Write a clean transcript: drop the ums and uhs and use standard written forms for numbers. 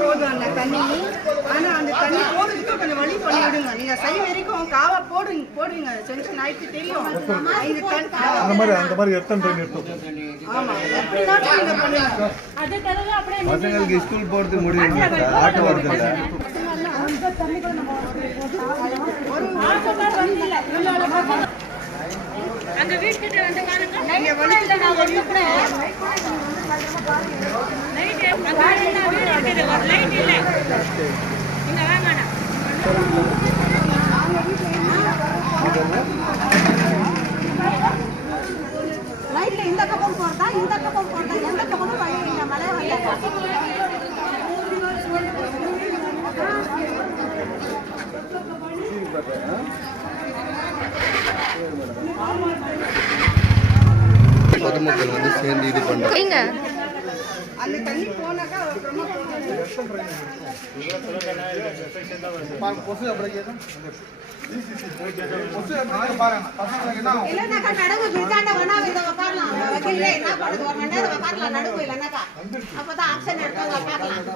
போதும் அந்த தண்ணி. ஆனா அந்த தண்ணி போடுறதுக்கு கொஞ்சம் வழி பண்ணி விடுங்க. நீங்க சை வரைக்கும் காவா போடுங்க சென்ஷன் ஆயிடுச்சு தெரியும். அந்த மாதிரி எத்தனை ட்ரெயின் இருக்கும்? ஆமா எப்படினாலும் நீங்க பண்ணுங்க. பசங்களுக்கு ஸ்கூல் போறதுக்கு முடியும் ஆட்டோ வருதுல்ல. அந்த வீட்டுக்கிட்ட வந்து பாருங்க. நீங்க வழியில நான் வந்து கூட லைட் அங்க எல்லாம் வீடு இருக்குது. ஒரு லைட் இல்ல. இங்க வாங்கடா. லைட்ல இந்த பக்கம் போறதா இந்த பக்கம் போறதா எந்த பக்கமும் வழி இல்ல. மழை வரல. பொதுமக்கள் வந்து சேர்ந்து இது பண்றாங்க. அந்த தண்ணி போனாக்கா அப்புறமா இல்லனாக்கா நடுவு பிரிச்சாண்ட வேணா இத உட்காரலாம். வக்கீல்ல என்ன பண்ணுது? ஒரு மணி நேரம் உட்காரலாம் நடுவு இல்லனாக்கா. அப்பதான் ஆக்ஷன் எடுத்து பார்க்கலாம்.